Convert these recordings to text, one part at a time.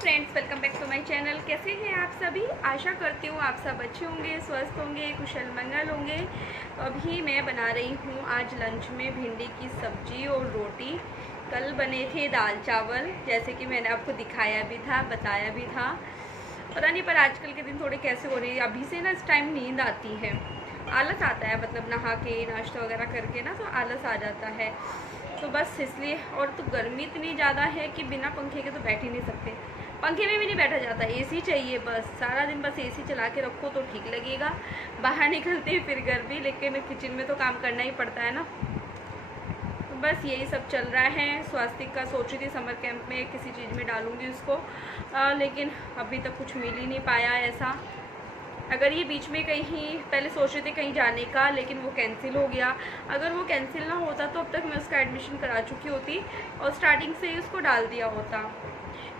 Friends, welcome back to my channel. कैसे हैं आप सभी? आशा करती हूँ आप सब अच्छे होंगे, स्वस्थ होंगे, कुशल मंगल होंगे। तो अभी मैं बना रही हूँ आज लंच में भिंडी की सब्जी और रोटी। कल बने थे दाल चावल, जैसे कि मैंने आपको दिखाया भी था, बताया भी था। पता नहीं पर आजकल के दिन थोड़े कैसे हो रही है। अभी से ना इस टाइम नींद आती है, आलस आता है, मतलब नहा के नाश्ता वगैरह करके ना तो आलस आ जाता है। तो बस इसलिए, और तो गर्मी इतनी ज़्यादा है कि बिना पंखे के तो बैठ ही नहीं सकते। पंखे में भी नहीं बैठा जाता, एसी चाहिए बस। सारा दिन बस एसी चला के रखो तो ठीक लगेगा। बाहर निकलते ही फिर गर्मी, लेकिन किचन में तो काम करना ही पड़ता है ना। तो बस यही सब चल रहा है। स्वास्थ्य का सोच रही थी समर कैंप में किसी चीज़ में डालूंगी उसको, लेकिन अभी तक कुछ मिल ही नहीं पाया ऐसा। अगर ये बीच में कहीं पहले सोच रहे थे कहीं जाने का, लेकिन वो कैंसिल हो गया। अगर वो कैंसिल ना होता तो अब तक मैं उसका एडमिशन करा चुकी होती और स्टार्टिंग से ही उसको डाल दिया होता।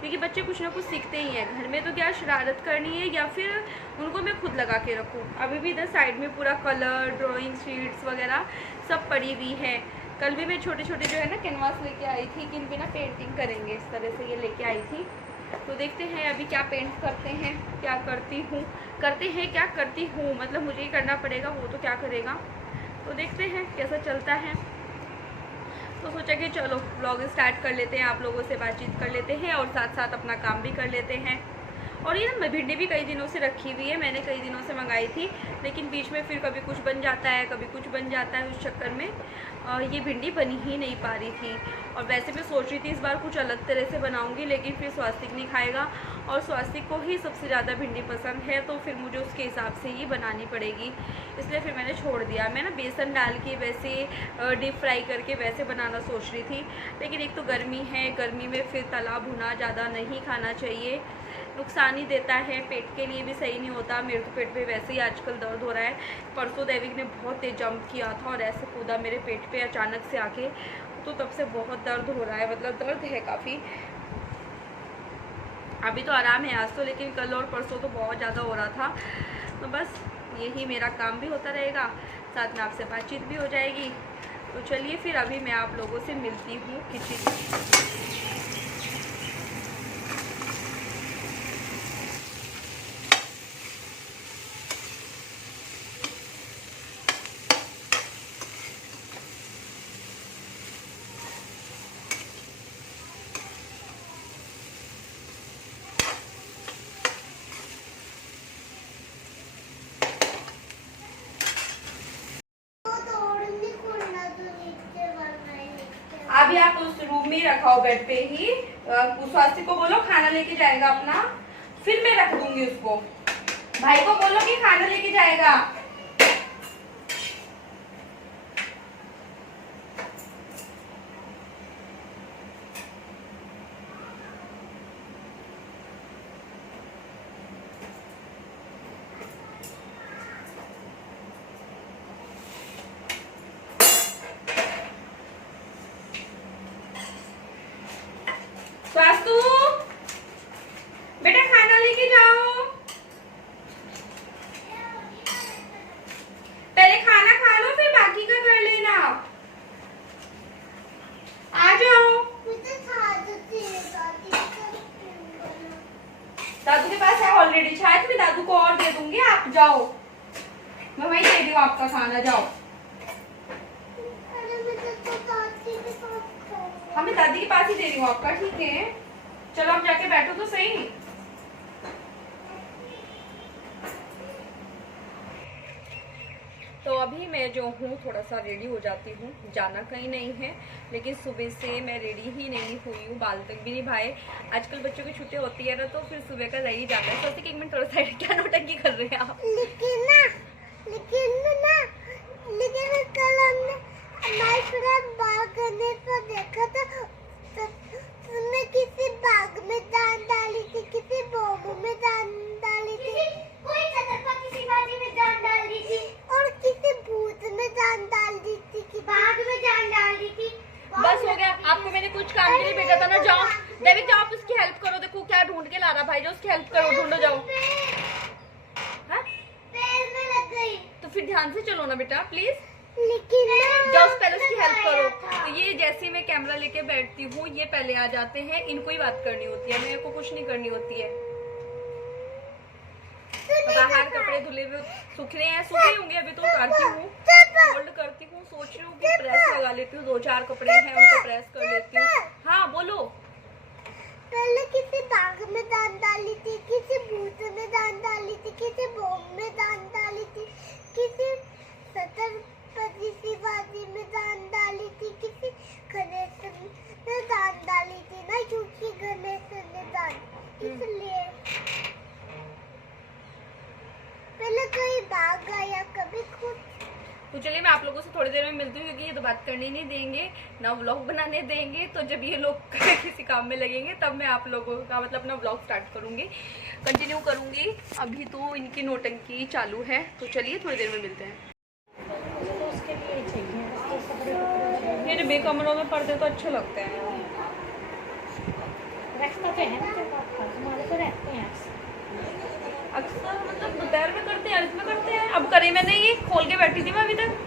क्योंकि बच्चे कुछ ना कुछ सीखते ही हैं। घर में तो क्या शरारत करनी है या फिर उनको मैं खुद लगा के रखूँ। अभी भी इधर साइड में पूरा कलर, ड्राइंग शीट्स वगैरह सब पड़ी हुई है। कल भी मैं छोटे छोटे जो है ना कैनवास लेके आई थी कि इन पर ना पेंटिंग करेंगे, इस तरह से ये लेके आई थी। तो देखते हैं अभी क्या पेंट करते हैं, क्या करती हूँ, करते हैं क्या करती हूँ, मतलब मुझे ही करना पड़ेगा, वो तो क्या करेगा। तो देखते हैं कैसा चलता है। तो सोचा कि चलो व्लॉग स्टार्ट कर लेते हैं, आप लोगों से बातचीत कर लेते हैं और साथ साथ अपना काम भी कर लेते हैं। और ये ना भिंडी भी कई दिनों से रखी हुई है, मैंने कई दिनों से मंगाई थी, लेकिन बीच में फिर कभी कुछ बन जाता है, कभी कुछ बन जाता है। उस चक्कर में ये भिंडी बनी ही नहीं पा रही थी। और वैसे मैं सोच रही थी इस बार कुछ अलग तरह से बनाऊंगी, लेकिन फिर स्वास्तिक नहीं खाएगा और स्वास्तिक को ही सबसे ज़्यादा भिंडी पसंद है, तो फिर मुझे उसके हिसाब से ही बनानी पड़ेगी। इसलिए फिर मैंने छोड़ दिया। मैं ना बेसन डाल के वैसे डीप फ्राई करके वैसे बनाना सोच रही थी, लेकिन एक तो गर्मी है, गर्मी में फिर तला भुना ज़्यादा नहीं खाना चाहिए, नुकसान ही देता है, पेट के लिए भी सही नहीं होता। मेरे तो पेट पे वैसे ही आजकल दर्द हो रहा है। परसों दैविक ने बहुत तेज जंप किया था और ऐसे कूदा मेरे पेट पे अचानक से आके, तो तब से बहुत दर्द हो रहा है, मतलब दर्द है काफ़ी। अभी तो आराम है आज तो, लेकिन कल और परसों तो बहुत ज़्यादा हो रहा था। तो बस यही मेरा काम भी होता रहेगा, साथ में आपसे बातचीत भी हो जाएगी। तो चलिए फिर अभी मैं आप लोगों से मिलती हूँ किचन। अभी आप उस रूम में ही रखाओ, बेड पे ही। स्वास्थ्य को बोलो खाना लेके जाएगा अपना, फिर मैं रख दूंगी उसको। भाई को बोलो कि खाना लेके जाएगा। स्वास्तु, बेटा खाना लेके जाओ। पहले खाना खा लो, फिर बाकी का कर लेना। आ जाओ। दादू के पास है ऑलरेडी, शायद मैं दादू को और दे दूंगी, आप जाओ। मैं वही दे रही हूँ आपका खाना, जाओ। हाँ, मैं दादी के पास ही दे रही हूँ आपका, ठीक है। चलो आप जाके बैठो तो सही। तो अभी मैं जो हूँ थोड़ा सा रेडी हो जाती हूँ, जाना कहीं नहीं है, लेकिन सुबह से मैं रेडी ही नहीं हुई हूँ, बाल तक भी नहीं भाए। आजकल बच्चों की छुट्टी होती है ना, तो फिर सुबह का रह ही जाता है। सोचते कि एक मिनट थोड़ा साइड, क्या नौटंकी कर रहे हैं आप? लेकिन कल हमने हमारे फ्रेंड बालकनी पर देखा था, उसने किसी बाग में जान डाली थी, किसी बोबू में जान डाली थी, कोई छतरपा किसी बाजी में जान डाल दी थी, और किसी भूत में जान डाल दी थी, कि बाग में जान डाल दी थी। बस हो गया, आपको मैंने कुछ काम के लिए भेजा था ना, जाओ देविक, जाओ आप उसकी हेल्प करो। देखो क्या ढूंढ के ला रहा भाई, जो उसकी हेल्प करो, ढूंढो जाओ। हाँ? पैर में लग गई। तो फिर ध्यान से चलो ना बेटा, प्लीज। लेकिन जाओ पहले उसकी हेल्प करो। तो ये जैसे मैं कैमरा लेके बैठती हूँ ये पहले आ जाते हैं, इनको ही बात करनी होती है, मेरे को कुछ नहीं करनी होती है। बाहर कपड़े धुले हुए सूख रहे हैं, सूखे होंगे अभी तो उतारती हूँ, फोल्ड करती हूँ, सोच रही हूँ कि प्रेस लगा लेती हूँ, 2-4 कपड़े हैं उनको प्रेस कर लेती हूँ। हाँ बोलो। पहले किसी बाग में दान डाली थी, किसी भूत में दान डाली थी, किसी बॉम्ब में दान डाली थी, किसी छत्रपति शिवाजी में दान डाली थी, किसी गणेश में दान डाली थी ना, क्योंकि गणेश ने दान, इसलिए पहले कोई बाग गया कभी खुद। तो चलिए मैं आप लोगों से थोड़ी देर में मिलती हूँ, क्योंकि ये तो बात करने नहीं देंगे ना व्लॉग बनाने देंगे। तो जब ये लोग किसी काम में लगेंगे तब मैं आप लोगों का मतलब अपना व्लॉग स्टार्ट करूँगी, कंटिन्यू करूँगी। अभी तो इनकी नौटंकी चालू है, तो चलिए थोड़ी देर में मिलते हैं। मेरे बेकमरों में पर्दे तो अच्छे लगते हैं। अक्सर मतलब दोपहर में करते हैं, अर्थ में करते हैं। अब करे मैंने ये खोल के बैठी थी मैं अभी तक।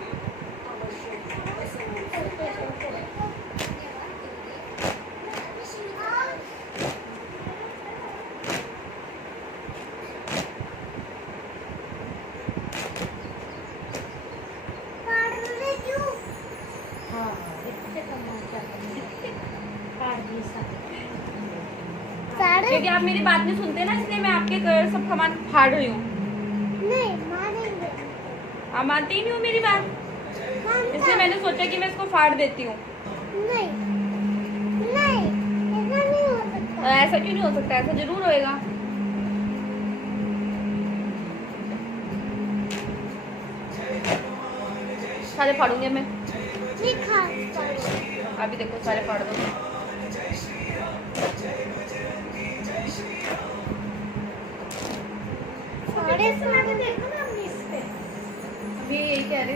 क्योंकि आप मेरी बात नहीं सुनते ना, इसलिए मैं आपके सब सामान फाड़ रही हूँ। नहीं मानेंगे, आप मानते ही नहीं हो मेरी बात, इसलिए मैंने सोचा कि मैं इसको फाड़ देती हूँ। नहीं नहीं, ऐसा नहीं हो सकता। ऐसा क्यों नहीं हो सकता, ऐसा जरूर होएगा। सारे फाड़ूंगे मैं। अभी देखो सारे फाड़ दो। अभी यही कह रहे।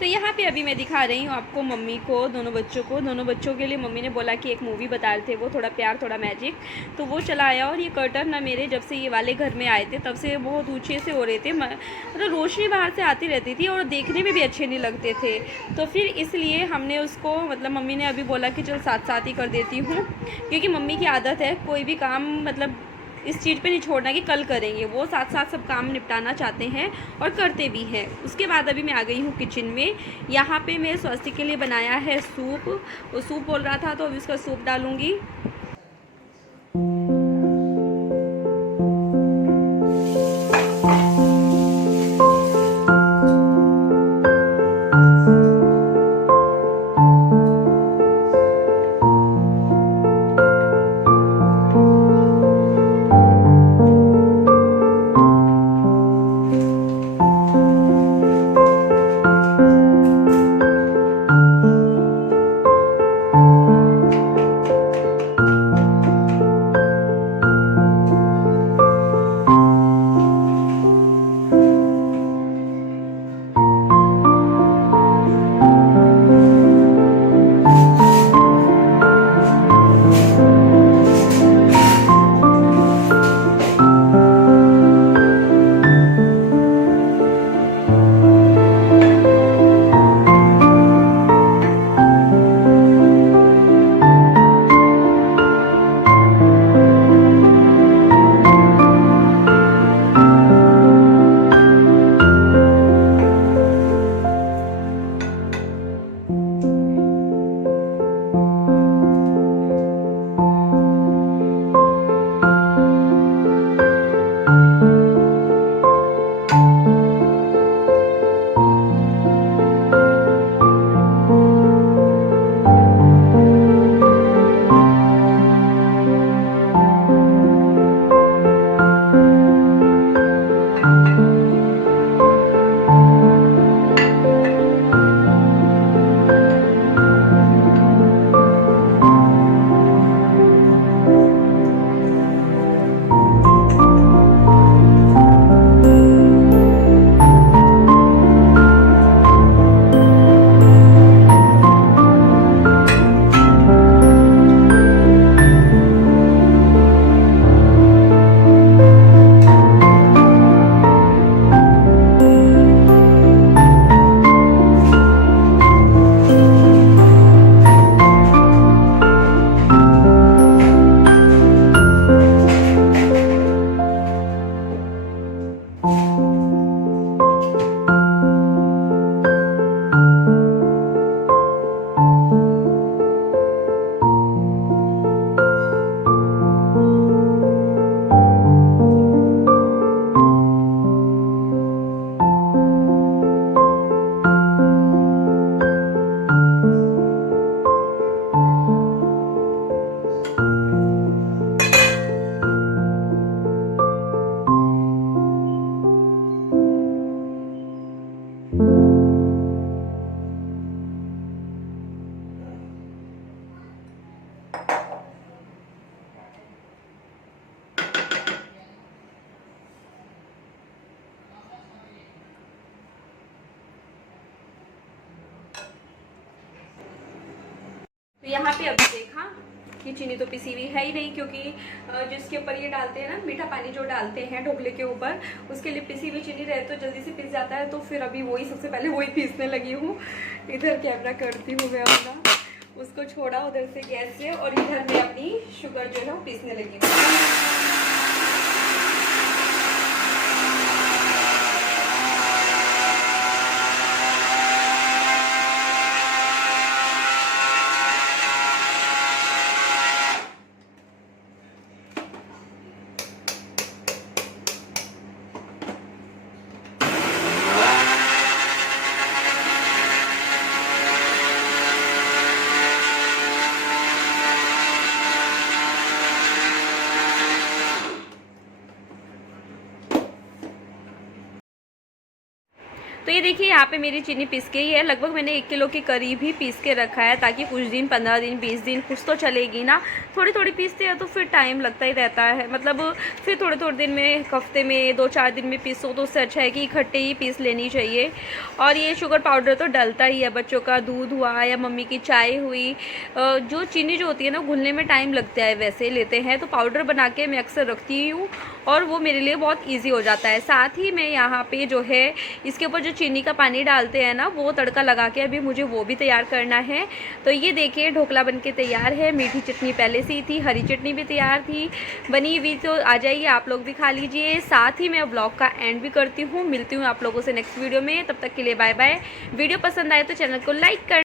तो यहाँ पे अभी मैं दिखा रही हूँ आपको मम्मी को, दोनों बच्चों के लिए मम्मी ने बोला कि एक मूवी बता रहे थे वो, थोड़ा प्यार थोड़ा मैजिक, तो वो चला आया। और ये कर्टन ना मेरे जब से ये वाले घर में आए थे तब से बहुत ऊंचे से हो रहे थे, मतलब रोशनी बाहर से आती रहती थी और देखने में भी अच्छे नहीं लगते थे। तो फिर इसलिए हमने उसको मतलब मम्मी ने अभी बोला कि चल साथ साथ ही कर देती हूँ, क्योंकि मम्मी की आदत है कोई भी काम मतलब इस चीज़ पे नहीं छोड़ना कि कल करेंगे, वो साथ साथ सब काम निपटाना चाहते हैं और करते भी हैं। उसके बाद अभी मैं आ गई हूँ किचन में। यहाँ पे मैं स्वास्थ्य के लिए बनाया है सूप, वो सूप बोल रहा था तो अभी उसका सूप डालूँगी। तो यहाँ पे अभी देखा कि चीनी तो पिसी हुई है ही नहीं, क्योंकि जिसके ऊपर ये डालते हैं ना मीठा पानी जो डालते हैं ढोकले के ऊपर, उसके लिए पिसी हुई चीनी रहे तो जल्दी से पिस जाता है। तो फिर अभी वही सबसे पहले वही पीसने लगी हूँ। इधर कैमरा करती हूँ मैं अपना, उसको छोड़ा उधर से गैस से, और इधर मैं अपनी शुगर जो है वो पीसने लगी हूँ। तो ये देखिए यहाँ पे मेरी चीनी पिस गई है। लगभग मैंने 1 किलो के करीब ही पीस के रखा है, ताकि कुछ दिन 15 दिन 20 दिन कुछ तो चलेगी ना। थोड़ी थोड़ी पीसते हैं तो फिर टाइम लगता ही रहता है, मतलब फिर थोड़े थोड़े दिन में, हफ्ते में 2-4 दिन में पीसो तो उससे अच्छा है कि इकट्ठे ही पीस लेनी चाहिए। और ये शुगर पाउडर तो डलता ही है, बच्चों का दूध हुआ या मम्मी की चाय हुई, जो चीनी जो होती है ना घुलने में टाइम लगता है, वैसे लेते हैं तो पाउडर बना के मैं अक्सर रखती हूँ, और वो मेरे लिए बहुत ईजी हो जाता है। साथ ही मैं यहाँ पे जो है इसके ऊपर जो चीनी का पानी डालते हैं ना, वो तड़का लगा के अभी मुझे वो भी तैयार करना है। तो ये देखिए ढोकला बनके तैयार है। मीठी चटनी पहले से ही थी, हरी चटनी भी तैयार थी बनी हुई, तो आ जाइए आप लोग भी खा लीजिए। साथ ही मैं ब्लॉग का एंड भी करती हूँ। मिलती हूँ आप लोगों से नेक्स्ट वीडियो में, तब तक के लिए बाय बाय। वीडियो पसंद आए तो चैनल को लाइक कर